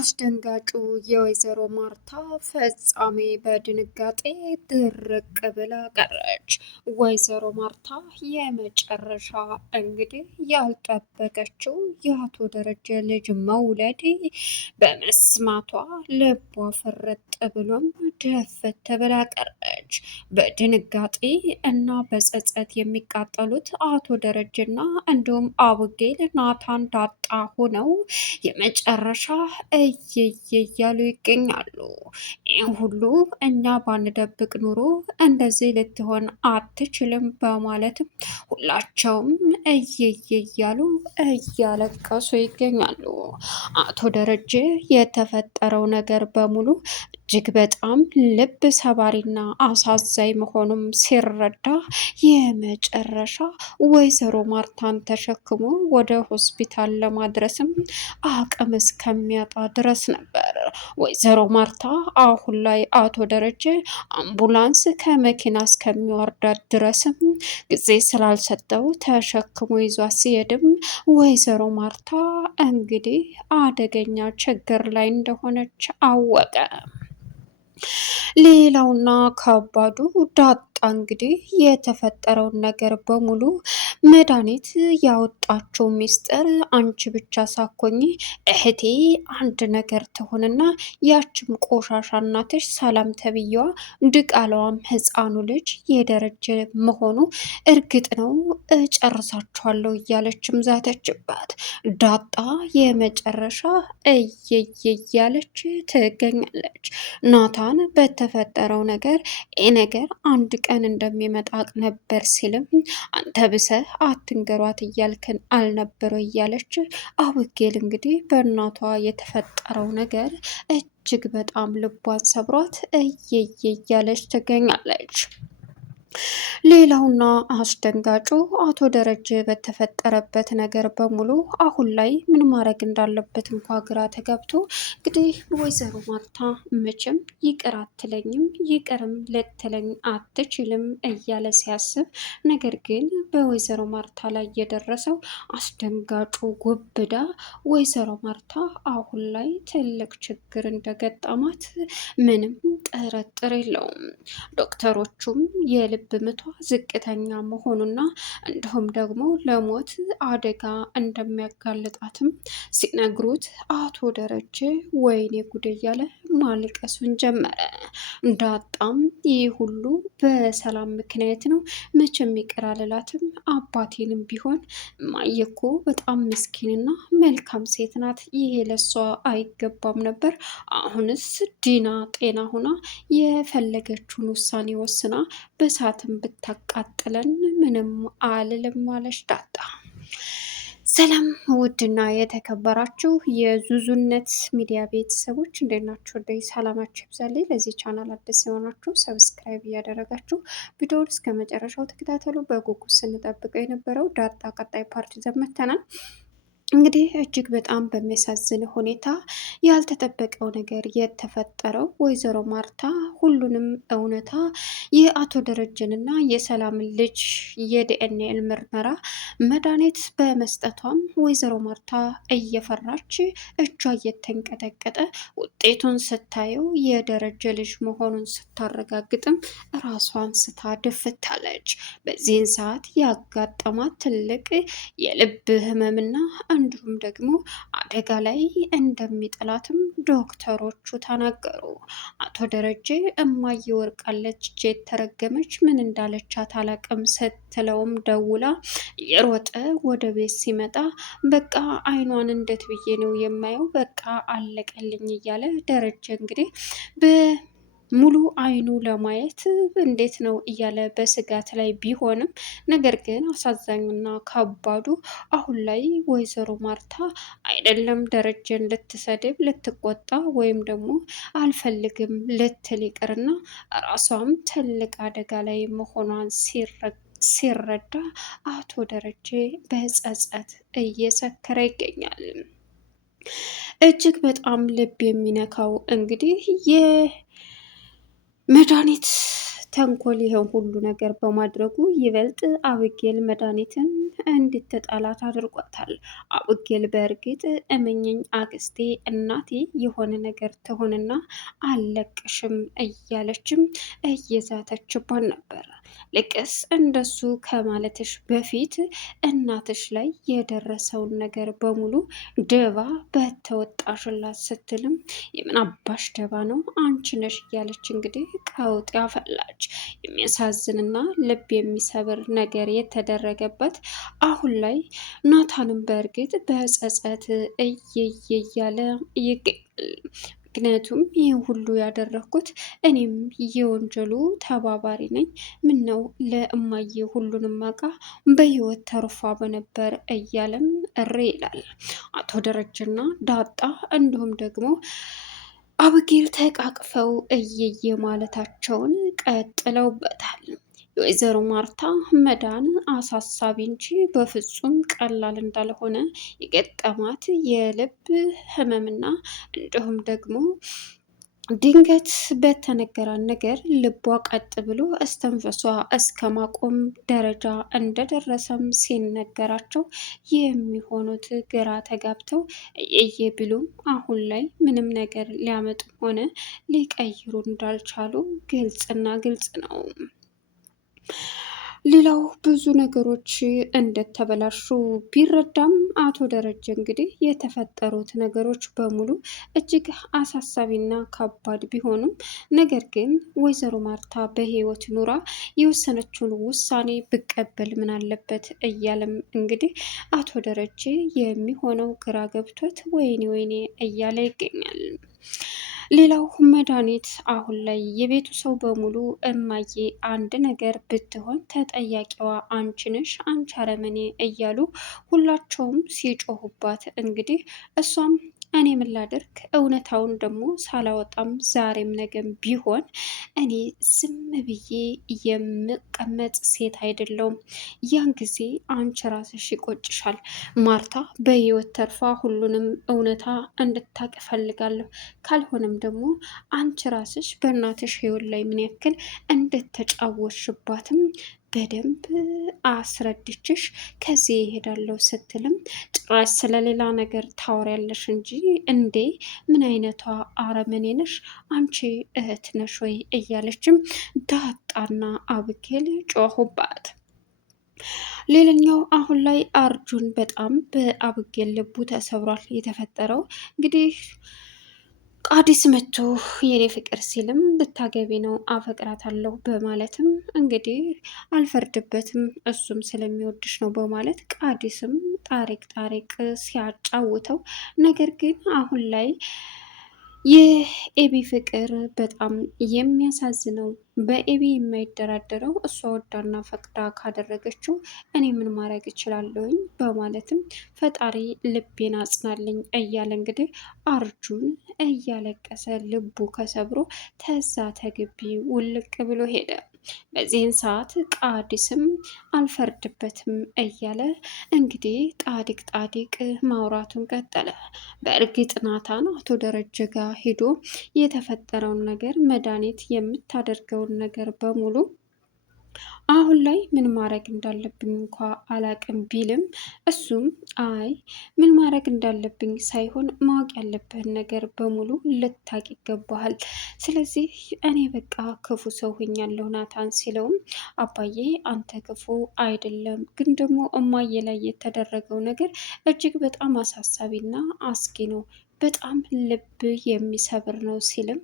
አስደንጋጩ የወይዘሮ ማርታ ፍጻሜ በድንጋጤ ድርቅ ብላ ቀረች። ወይዘሮ ማርታ የመጨረሻ እንግዲህ ያልጠበቀችው የአቶ ደረጀ ልጅ መውለድ በመስማቷ ልቧ ፍርጥ ብሎም ደፈት ብላ ቀረች። በድንጋጤ እና በጸጸት የሚቃጠሉት አቶ ደረጀና እንዲሁም አቡጌል ናታን ዳጣ ሆነው የመጨረሻ እያሉ ይገኛሉ። ይህ ሁሉ እኛ ባንደብቅ ኑሮ እንደዚህ ልትሆን አትችልም በማለትም ሁላቸውም እያሉ እያለቀሱ ይገኛሉ። አቶ ደረጀ የተፈጠረው ነገር በሙሉ እጅግ በጣም ልብ ሰባሪና አሳዛኝ መሆኑም ሲረዳ የመጨረሻ ወይዘሮ ማርታን ተሸክሞ ወደ ሆስፒታል ለማድረስም አቅም እስከሚያጣ ድረስ ነበር። ወይዘሮ ማርታ አሁን ላይ አቶ ደረጀ አምቡላንስ ከመኪና እስከሚወርዳት ድረስም ጊዜ ስላልሰጠው ተሸክሞ ይዟት ሲሄድም ወይዘሮ ማርታ እንግዲህ አደገኛ ችግር ላይ እንደሆነች አወቀ። ሌላውና ከባዱ ዳጣ እንግዲህ የተፈጠረውን ነገር በሙሉ መድኃኒት ያወጣችው ሚስጥር አንቺ ብቻ ሳኮኝ እህቴ አንድ ነገር ትሆንና ያችም ቆሻሻ እናትሽ ሰላም ተብዬዋ ድቃላዋም ህፃኑ ልጅ የደረጀ መሆኑ እርግጥ ነው እጨርሳችኋለሁ እያለችም ዛተችባት። ዳጣ የመጨረሻ እያለች ትገኛለች። ናታን በተፈጠረው ነገር ይህ ነገር አንድ ቀን እንደሚመጣ ነበር ሲልም አንተ ብሰህ አትንገሯት እያልክን አልነበረ እያለች አቡጌል እንግዲህ በእናቷ የተፈጠረው ነገር እጅግ በጣም ልቧን ሰብሯት እያለች ትገኛለች። ሌላውና አስደንጋጩ አቶ ደረጀ በተፈጠረበት ነገር በሙሉ አሁን ላይ ምን ማድረግ እንዳለበት እንኳ ግራ ተገብቶ እንግዲህ ወይዘሮ ማርታ መቼም ይቅር አትለኝም ይቅርም ልትለኝ አትችልም እያለ ሲያስብ፣ ነገር ግን በወይዘሮ ማርታ ላይ የደረሰው አስደንጋጩ ጉብዳ ወይዘሮ ማርታ አሁን ላይ ትልቅ ችግር እንደገጠማት ምንም ጥርጥር የለውም። ዶክተሮቹም የልብ ምቷ ዝቅተኛ መሆኑና እንዲሁም ደግሞ ለሞት አደጋ እንደሚያጋልጣትም ሲነግሩት አቶ ደረጀ ወይኔ ጉድ እያለ ማልቀሱን ጀመረ። እንዳጣም ይህ ሁሉ በሰላም ምክንያት ነው፣ መቼም ይቅር አልላትም፣ አባቴንም ቢሆን ማየኮ በጣም ምስኪንና መልካም ሴት ናት፣ ይሄ ለሷ አይገባም ነበር። አሁንስ ዲና ጤና ሆና የፈለገችውን ውሳኔ ወስና በሳትም ብታቃጥለን ምንም አልልም አለች ዳጣ። ሰላም ውድና የተከበራችሁ የዙዙነት ሚዲያ ቤተሰቦች እንዴት ናችሁ? ወደ ሰላማችሁ ይብዛልኝ። ለዚህ ቻናል አዲስ የሆናችሁ ሰብስክራይብ እያደረጋችሁ ቪዲዮውን እስከ መጨረሻው ተከታተሉ። በጉጉት ስንጠብቀው የነበረው ዳጣ ቀጣይ ፓርት ዘመተናል። እንግዲህ እጅግ በጣም በሚያሳዝን ሁኔታ ያልተጠበቀው ነገር የተፈጠረው ወይዘሮ ማርታ ሁሉንም እውነታ የአቶ ደረጀንና የሰላምን ልጅ የዲኤንኤ ምርመራ መድኃኒት በመስጠቷም ወይዘሮ ማርታ እየፈራች እጇ እየተንቀጠቀጠ ውጤቱን ስታየው የደረጀ ልጅ መሆኑን ስታረጋግጥም ራሷን ስታ ድፍታለች። በዚህን ሰዓት ያጋጠማት ትልቅ የልብ ህመምና እንዲሁም ደግሞ አደጋ ላይ እንደሚጥላትም ዶክተሮቹ ተናገሩ። አቶ ደረጀ እማዬ ወርቃለች እጄ የተረገመች ምን እንዳለቻት አላቅም ስትለውም ደውላ የሮጠ ወደ ቤት ሲመጣ በቃ አይኗን እንዴት ብዬ ነው የማየው፣ በቃ አለቀልኝ እያለ ደረጀ እንግዲህ ሙሉ አይኑ ለማየት እንዴት ነው እያለ በስጋት ላይ ቢሆንም፣ ነገር ግን አሳዛኙና ከባዱ አሁን ላይ ወይዘሮ ማርታ አይደለም ደረጀን ልትሰድብ ልትቆጣ ወይም ደግሞ አልፈልግም ልትል ይቅርና ራሷም ትልቅ አደጋ ላይ መሆኗን ሲረዳ አቶ ደረጀ በጸጸት እየሰከረ ይገኛል። እጅግ በጣም ልብ የሚነካው እንግዲህ መድኃኒት ተንኮል ይሄን ሁሉ ነገር በማድረጉ ይበልጥ አብጌል መድኃኒትን እንድትጠላት አድርጓታል። አብጌል በእርግጥ እመኝኝ አክስቴ እናቴ የሆነ ነገር ትሆንና አልለቅሽም እያለችም እየዛተችባን ነበር። ልቅስ እንደሱ ከማለትሽ በፊት እናትሽ ላይ የደረሰውን ነገር በሙሉ ደባ በተወጣሽላት ስትልም የምን አባሽ ደባ ነው አንቺ ነሽ እያለች እንግዲህ ቀውጥ ያፈላች። የሚያሳዝንና ልብ የሚሰብር ነገር የተደረገበት አሁን ላይ ናታንም በእርግጥ በጸጸት እየየ እያለ ይገኛል። ምክንያቱም ይህን ሁሉ ያደረግኩት እኔም የወንጀሉ ተባባሪ ነኝ። ምን ነው ለእማዬ ሁሉንም አቃ በህይወት ተርፏ በነበር እያለም እሬ ይላል። አቶ ደረጀና ዳጣ እንዲሁም ደግሞ አብጌል ተቃቅፈው እየየ ማለታቸውን ቀጥለውበታል። የወይዘሮ ማርታ መዳን አሳሳቢ እንጂ በፍጹም ቀላል እንዳልሆነ የገጠማት የልብ ህመምና እንዲሁም ደግሞ ድንገት በተነገራን ነገር ልቧ ቀጥ ብሎ እስተንፈሷ እስከ ማቆም ደረጃ እንደደረሰም ሲነገራቸው የሚሆኑት ግራ ተጋብተው እየቢሉም አሁን ላይ ምንም ነገር ሊያመጡም ሆነ ሊቀይሩ እንዳልቻሉ ግልጽና ግልጽ ነው። ሌላው ብዙ ነገሮች እንደተበላሹ ቢረዳም አቶ ደረጀ እንግዲህ የተፈጠሩት ነገሮች በሙሉ እጅግ አሳሳቢና ከባድ ቢሆኑም ነገር ግን ወይዘሮ ማርታ በህይወት ኑራ የወሰነችውን ውሳኔ ብቀበል ምን አለበት እያለም እንግዲህ አቶ ደረጀ የሚሆነው ግራ ገብቶት ወይኔ ወይኔ እያለ ይገኛል። ሌላው መድኃኒት አሁን ላይ የቤቱ ሰው በሙሉ እማዬ አንድ ነገር ብትሆን ተጠያቂዋ አንቺ ነሽ፣ አንቺ አረመኔ እያሉ ሁላቸውም ሲጮሁባት እንግዲህ እሷም እኔ ምን ላድርግ እውነታውን ደግሞ ሳላወጣም ዛሬም ነገም ቢሆን እኔ ዝም ብዬ የምቀመጥ ሴት አይደለውም። ያን ጊዜ አንቺ ራስሽ ይቆጭሻል። ማርታ በህይወት ተርፋ ሁሉንም እውነታ እንድታቅ እፈልጋለሁ። ካልሆነም ደግሞ አንቺ ራስሽ በእናትሽ ህይወት ላይ ምን ያክል እንደተጫወትሽባትም በደንብ አስረድችሽ ከዚህ ይሄዳለሁ ስትልም ጭራሽ ስለሌላ ነገር ታወሪያለሽ እንጂ እንዴ ምን አይነቷ አረመኔ ነሽ አንቺ እህት ነሽ ወይ እያለችም ዳጣና አብጌል ጮሁባት። ሌላኛው አሁን ላይ አርጁን በጣም በአብጌል ልቡ ተሰብሯል። የተፈጠረው እንግዲህ ቃዲስ መጥቶ የኔ ፍቅር ሲልም ልታገቢ ነው አፈቅራታለሁ በማለትም እንግዲህ አልፈርድበትም እሱም ስለሚወድሽ ነው በማለት ቃዲስም ጣሪቅ ሲያጫውተው ነገር ግን አሁን ላይ የኤቢ ፍቅር በጣም የሚያሳዝነው በኤቢ የማይደራደረው እሷ ወዳና ፈቅዳ ካደረገችው እኔ ምን ማድረግ እችላለሁኝ በማለትም ፈጣሪ ልቤን አጽናልኝ እያለ እንግዲህ አርጁን እያለቀሰ ልቡ ከሰብሮ ተዛ ተግቢ ውልቅ ብሎ ሄደ። በዚህን ሰዓት ቃዲስም አልፈርድበትም እያለ እንግዲህ ጣዲቅ ማውራቱን ቀጠለ። በእርግጥ ናታን አቶ ደረጀ ጋር ሄዶ የተፈጠረውን ነገር መድኃኒት የምታደርገውን ነገር በሙሉ አሁን ላይ ምን ማድረግ እንዳለብኝ እንኳ አላቅም ቢልም እሱም አይ ምን ማድረግ እንዳለብኝ ሳይሆን ማወቅ ያለብህን ነገር በሙሉ ልታቅ ይገባሃል። ስለዚህ እኔ በቃ ክፉ ሰው ሆኛለሁ ናታን ሲለውም አባዬ አንተ ክፉ አይደለም፣ ግን ደግሞ እማዬ ላይ የተደረገው ነገር እጅግ በጣም አሳሳቢና አስጊ ነው፣ በጣም ልብ የሚሰብር ነው ሲልም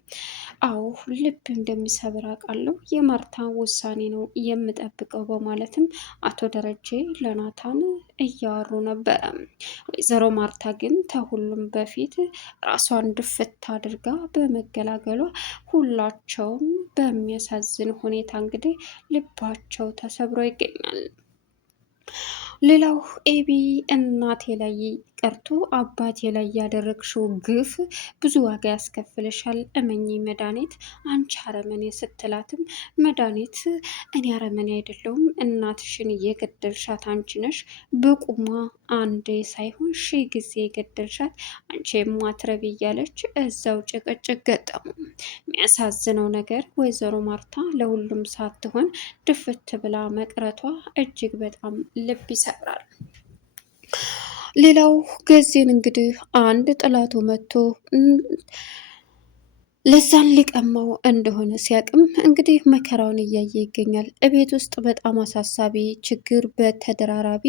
አዎ ልብ እንደሚሰብር አውቃለሁ፣ የማርታ ውሳኔ ነው የምጠብቀው በማለትም አቶ ደረጀ ለናታን እያወሩ ነበረ። ወይዘሮ ማርታ ግን ከሁሉም በፊት ራሷን ድፍት አድርጋ በመገላገሏ ሁላቸውም በሚያሳዝን ሁኔታ እንግዲህ ልባቸው ተሰብሮ ይገኛል። ሌላው ኤቢ እናቴ ላይ ቀርቶ አባቴ ላይ ያደረግሽው ግፍ ብዙ ዋጋ ያስከፍልሻል። እመኚ መድኃኒት አንቺ አረመኔ ስትላትም መድኃኒት እኔ አረመኔ አይደለሁም እናትሽን የገደልሻት አንቺ ነሽ። በቁሟ አንዴ ሳይሆን 1000 ጊዜ የገደልሻት አንቺ የማትረቢ እያለች እዛው ጭቅጭቅ ገጠሙ። የሚያሳዝነው ነገር ወይዘሮ ማርታ ለሁሉም ሳትሆን ድፍት ብላ መቅረቷ እጅግ በጣም ልብ ይሰብራል። ሌላው ገዜን እንግዲህ አንድ ጥላቱ መጥቶ ለዛን ሊቀማው እንደሆነ ሲያቅም እንግዲህ መከራውን እያየ ይገኛል። እቤት ውስጥ በጣም አሳሳቢ ችግር በተደራራቢ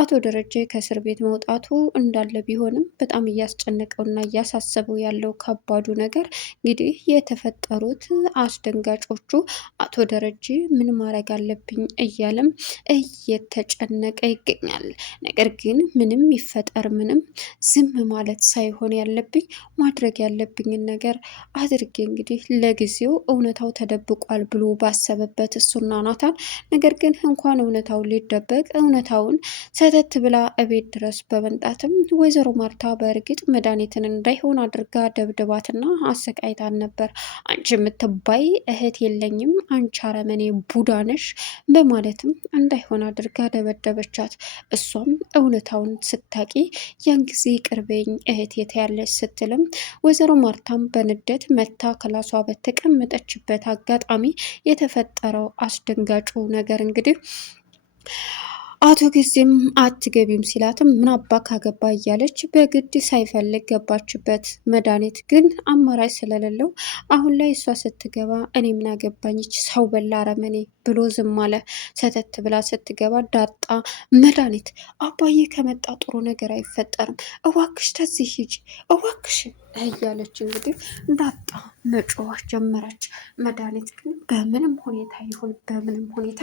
አቶ ደረጀ ከእስር ቤት መውጣቱ እንዳለ ቢሆንም በጣም እያስጨነቀውና እያሳሰበው ያለው ከባዱ ነገር እንግዲህ የተፈጠሩት አስደንጋጮቹ አቶ ደረጀ ምን ማድረግ አለብኝ እያለም እየተጨነቀ ይገኛል። ነገር ግን ምንም ይፈጠር ምንም ዝም ማለት ሳይሆን ያለብኝ ማድረግ ያለብኝን ነገር አድርጌ እንግዲህ ለጊዜው እውነታው ተደብቋል ብሎ ባሰበበት እሱና ናታን፣ ነገር ግን እንኳን እውነታው ሊደበቅ እውነታውን ሰተት ብላ እቤት ድረስ በመምጣትም ወይዘሮ ማርታ በእርግጥ መድኃኒትን እንዳይሆን አድርጋ ደብድባትና አሰቃይታን ነበር። አንቺ የምትባይ እህት የለኝም አንቺ አረመኔ ቡዳ ነሽ በማለትም እንዳይሆን አድርጋ ደበደበቻት። እሷም እውነታውን ስታቂ ያን ጊዜ ቅርበኝ እህት የተያለች ስትልም ወይዘሮ ማርታም በንደት መታ ክላሷ በተቀመጠችበት አጋጣሚ የተፈጠረው አስደንጋጩ ነገር እንግዲህ አቶ ጊዜም አትገቢም ሲላትም ምን አባ ካገባ እያለች በግድ ሳይፈልግ ገባችበት። መድኃኒት ግን አማራጭ ስለሌለው አሁን ላይ እሷ ስትገባ እኔ ምን አገባኝች ሰው በላ አረመኔ ብሎ ዝም አለ። ሰተት ብላ ስትገባ ዳጣ መድኃኒት አባዬ ከመጣ ጥሩ ነገር አይፈጠርም፣ እዋክሽ ተዚህ ሂጂ እዋክሽ እያለች እንግዲህ ዳጣ መጮህ ጀመረች። መድኃኒት ግን በምንም ሁኔታ ይሁን በምንም ሁኔታ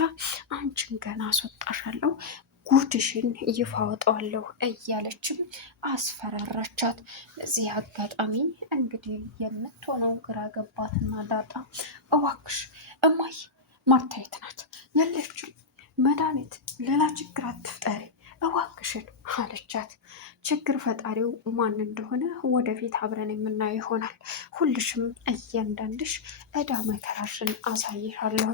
አንቺን ገና አስወጣሻለሁ፣ ጉድሽን ይፋ አወጣዋለሁ እያለችም አስፈራራቻት። በዚህ አጋጣሚ እንግዲህ የምትሆነው ግራ ገባትና ዳጣ እዋክሽ እማይ ማርታ የት ናት ያለችው? መድኃኒት ሌላ ችግር አትፍጠሪ እዋክሽን አለቻት። ችግር ፈጣሪው ማን እንደሆነ ወደፊት አብረን የምናየው ይሆናል። ሁልሽም እያንዳንድሽ እዳ መከራሽን አሳይሻለሁ፣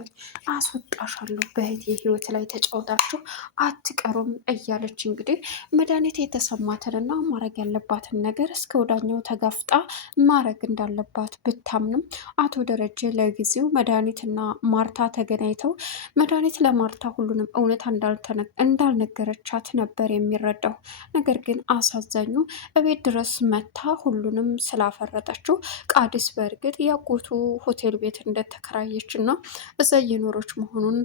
አስወጣሻለሁ፣ በእህቴ ህይወት ላይ ተጫውታችሁ አትቀሩም እያለች እንግዲህ መድኃኒት የተሰማትንና ማድረግ ያለባትን ነገር እስከ ወዳኛው ተጋፍጣ ማድረግ እንዳለባት ብታምንም አቶ ደረጀ ለጊዜው መድኃኒትና ማርታ ተገናኝተው መድኃኒት ለማርታ ሁሉንም እውነት እንዳልነገረቻት ነበር የሚረዳው። ነገር ግን አሳዛኙ እቤት ድረስ መታ ሁሉንም ስላፈረጠችው ቃዲስ በእርግጥ ያጎቱ ሆቴል ቤት እንደተከራየች እና እዛ እየኖረች መሆኑን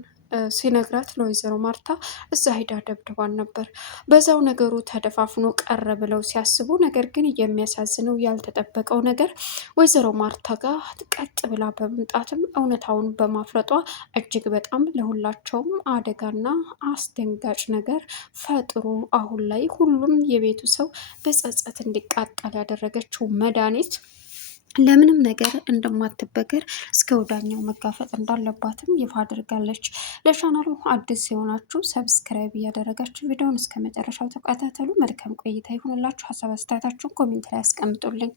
ሲነግራት ለወይዘሮ ማርታ እዛ ሂዳ ደብድባን ነበር። በዛው ነገሩ ተደፋፍኖ ቀረ ብለው ሲያስቡ፣ ነገር ግን የሚያሳዝነው ያልተጠበቀው ነገር ወይዘሮ ማርታ ጋር ቀጥ ብላ በመምጣትም እውነታውን በማፍረጧ እጅግ በጣም ለሁላቸውም አደጋና አስደንጋጭ ነገር ፈጥሮ አሁን ላይ ሁሉም የቤቱ ሰው በጸጸት እንዲቃጠል ያደረገችው መድኃኒት ለምንም ነገር እንደማትበገር እስከ ወዳኛው መጋፈጥ እንዳለባትም ይፋ አድርጋለች። ለቻናሉ አዲስ የሆናችሁ ሰብስክራይብ እያደረጋችሁ ቪዲዮውን እስከ መጨረሻው ተከታተሉ። መልካም ቆይታ ይሁንላችሁ። ሀሳብ አስተያየታችሁን ኮሜንት ላይ ያስቀምጡልኝ።